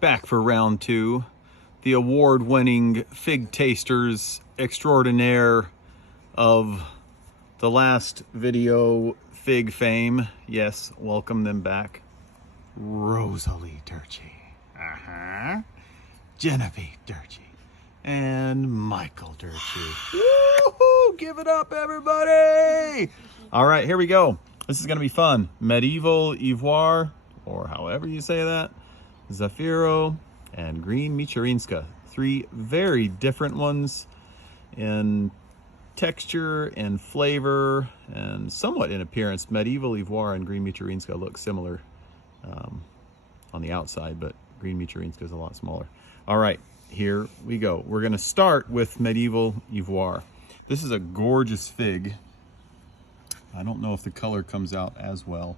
back for round two. The award-winning fig tasters extraordinaire of the last video, fig fame. Yes, welcome them back. Rosalie Durkee. Genevieve Durkee. And Michael Durkee. Woohoo! Give it up, everybody! All right, here we go. This is gonna be fun. Medieval Yvoire, or however you say that, Zaffiro, and green Michurinska. Three very different ones in texture and flavor and somewhat in appearance. Medieval Yvoire and green Michurinska look similar on the outside, but green Michurinska is a lot smaller. All right, here we go. We're gonna start with Medieval Yvoire. This is a gorgeous fig. I don't know if the color comes out as well,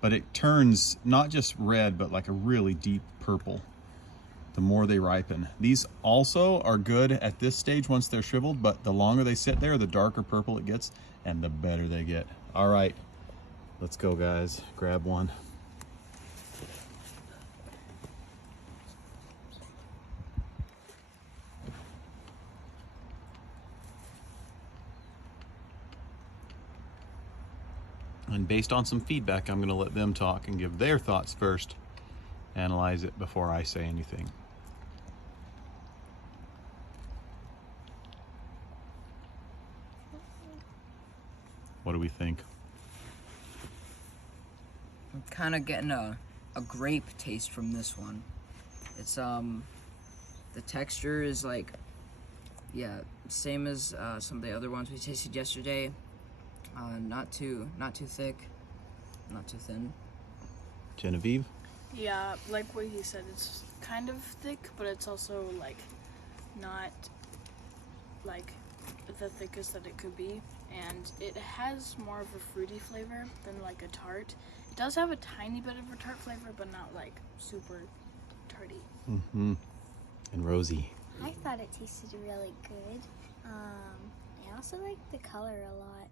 but it turns not just red, but like a really deep purple the more they ripen. These also are good at this stage once they're shriveled, but the longer they sit there, the darker purple it gets and the better they get. All right, let's go, guys. Grab one. And based on some feedback, I'm gonna let them talk and give their thoughts first, analyze it before I say anything. What do we think? I'm kind of getting a grape taste from this one. It's the texture is like, yeah, same as some of the other ones we tasted yesterday. Not too thick, not too thin. Genevieve? Yeah, like what he said, it's kind of thick, but it's also like not like the thickest that it could be, and it has more of a fruity flavor than like a tart. It does have a tiny bit of a tart flavor, but not like super tarty. Mm-hmm. And Rosie? I thought it tasted really good. I also like the color a lot.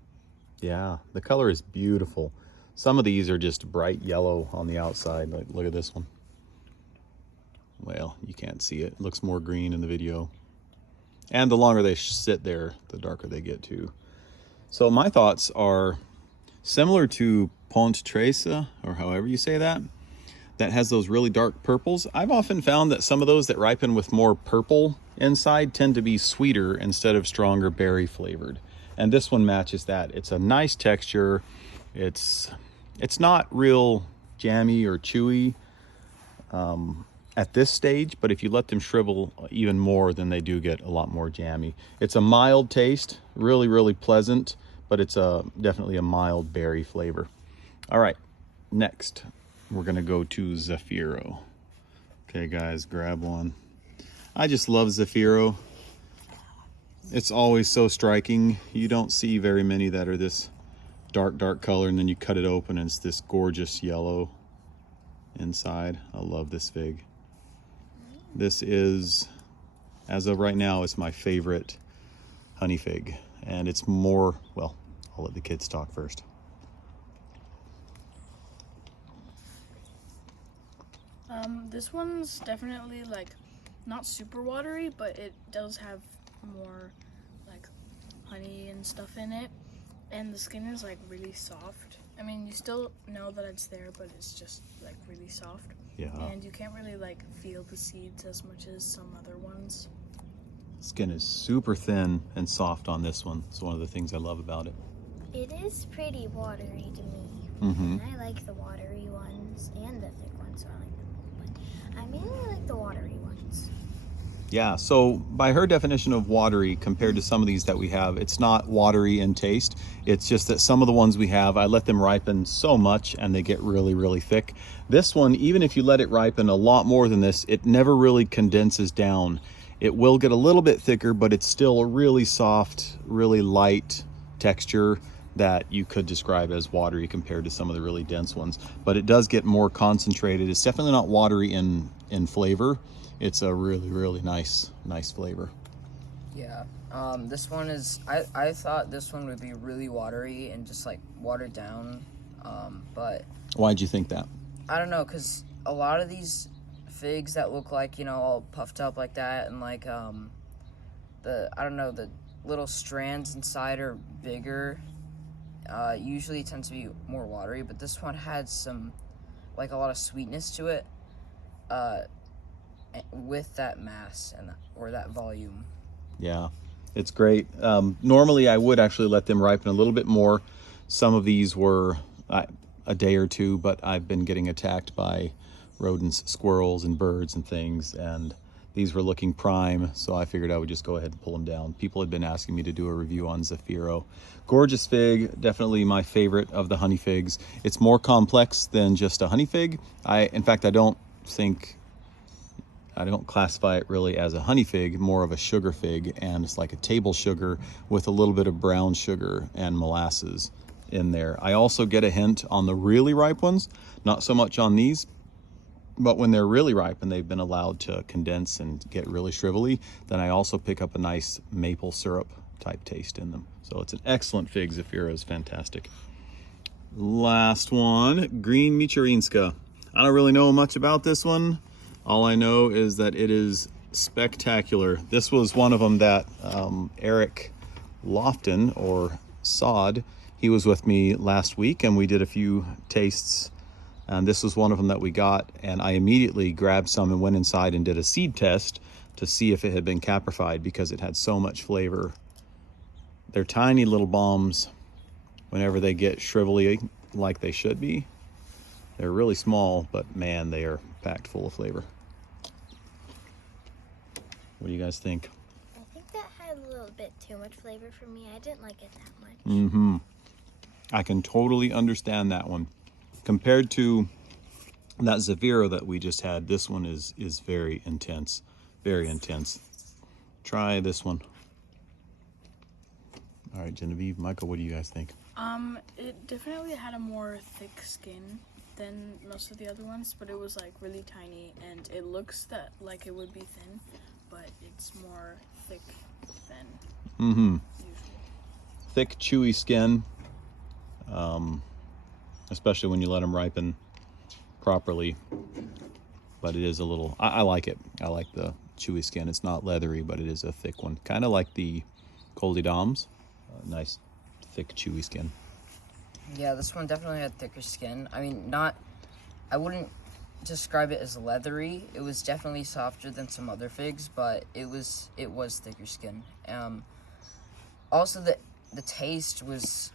Yeah, the color is beautiful. Some of these are just bright yellow on the outside. Like, look at this one. Well, you can't see it. It looks more green in the video. And the longer they sit there, the darker they get too. So my thoughts are similar to Ponte Tresa, or however you say that, that has those really dark purples. I've often found that some of those that ripen with more purple inside tend to be sweeter instead of stronger berry flavored. And this one matches that. It's a nice texture. It's not real jammy or chewy at this stage, but if you let them shrivel even more, then they do get a lot more jammy. It's a mild taste, really, really pleasant, but it's definitely a mild berry flavor. All right, next we're gonna go to Zaffiro. Okay, guys, grab one. I just love Zaffiro. It's always so striking. You don't see very many that are this dark color, and then you cut it open and it's this gorgeous yellow inside. I love this fig. This is, as of right now, it's my favorite honey fig. And it's more, well, I'll let the kids talk first. This one's definitely like not super watery, but it does have more like honey and stuff in it, and the skin is like really soft. I mean, you still know that it's there, but it's just like really soft. Yeah. And you can't really like feel the seeds as much as some other ones. Skin is super thin and soft on this one. It's one of the things I love about it. It is pretty watery to me. Mm-hmm. And I like the watery ones and the thick ones, so I like them all. But I mainly like the watery ones. Yeah, so by her definition of watery compared to some of these that we have, it's not watery in taste. It's just that some of the ones we have, I let them ripen so much and they get really, really thick. This one, even if you let it ripen a lot more than this, it never really condenses down. It will get a little bit thicker, but it's still a really soft, really light texture that you could describe as watery compared to some of the really dense ones. But it does get more concentrated. It's definitely not watery in flavor. It's a really, really nice flavor. Yeah, this one is, I thought this one would be really watery and just like watered down, but Why'd you think that? I don't know, because a lot of these figs that look like, you know, all puffed up like that, and like the, I don't know, the little strands inside are bigger. Usually it tends to be more watery, but this one had some, like, a lot of sweetness to it, with that mass or that volume. Yeah, it's great. Normally I would actually let them ripen a little bit more. Some of these were a day or two, but I've been getting attacked by rodents, squirrels, and birds and things, and these were looking prime, so I figured I would just go ahead and pull them down. People had been asking me to do a review on Zaffiro. Gorgeous fig, definitely my favorite of the honey figs. It's more complex than just a honey fig. In fact, I don't classify it really as a honey fig, more of a sugar fig, and it's like a table sugar with a little bit of brown sugar and molasses in there. I also get a hint on the really ripe ones, not so much on these, but when they're really ripe and they've been allowed to condense and get really shrivelly, then I also pick up a nice maple syrup type taste in them. So it's an excellent fig. Zaffiro is fantastic. Last one, green Michurinska. I don't really know much about this one. All I know is that it is spectacular. This was one of them that Eric Lofton, or Sod, he was with me last week and we did a few tastes, and this was one of them that we got, and I immediately grabbed some and went inside and did a seed test to see if it had been caprified because it had so much flavor. They're tiny little bombs whenever they get shrivelly like they should be. They're really small, but man, they are packed full of flavor. What do you guys think? I think that had a little bit too much flavor for me. I didn't like it that much. Mm-hmm. I can totally understand that one. Compared to that Zaffiro that we just had, this one is very intense. Very intense. Try this one. All right, Genevieve, Michael, what do you guys think? It definitely had a more thick skin than most of the other ones, but it was like really tiny, and it looks like it would be thin, but it's more thick than usual. Thick, chewy skin, especially when you let them ripen properly. But it is a little, I like it. I like the chewy skin. It's not leathery, but it is a thick one. Kind of like the Col de Dames. Nice, thick, chewy skin. Yeah, this one definitely had thicker skin. I mean, I wouldn't describe it as leathery. It was definitely softer than some other figs, but it was thicker skin. Also, the taste was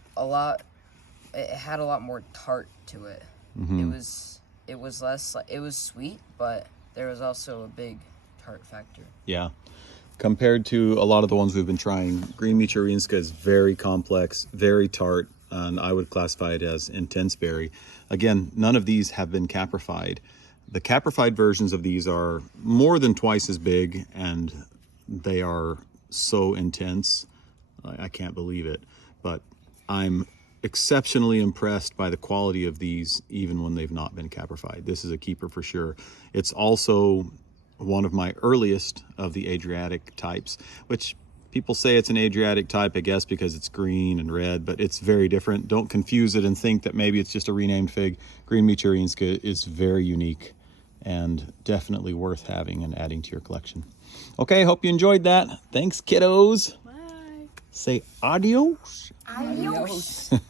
it had a lot more tart to it. It was less, it was sweet, but there was also a big tart factor. Yeah. Compared to a lot of the ones we've been trying, green Michurinska is very complex, very tart, and I would classify it as intense berry. Again, none of these have been caprified. The caprified versions of these are more than twice as big, and they are so intense. I can't believe it, but I'm exceptionally impressed by the quality of these, even when they've not been caprified. This is a keeper for sure. It's also one of my earliest of the Adriatic types, which people say it's an Adriatic type, I guess, because it's green and red, but it's very different. Don't confuse it and think that maybe it's just a renamed fig. Green Michurinska is very unique and definitely worth having and adding to your collection. Okay, hope you enjoyed that. Thanks, kiddos. Bye. Say adios. Adios. Adios.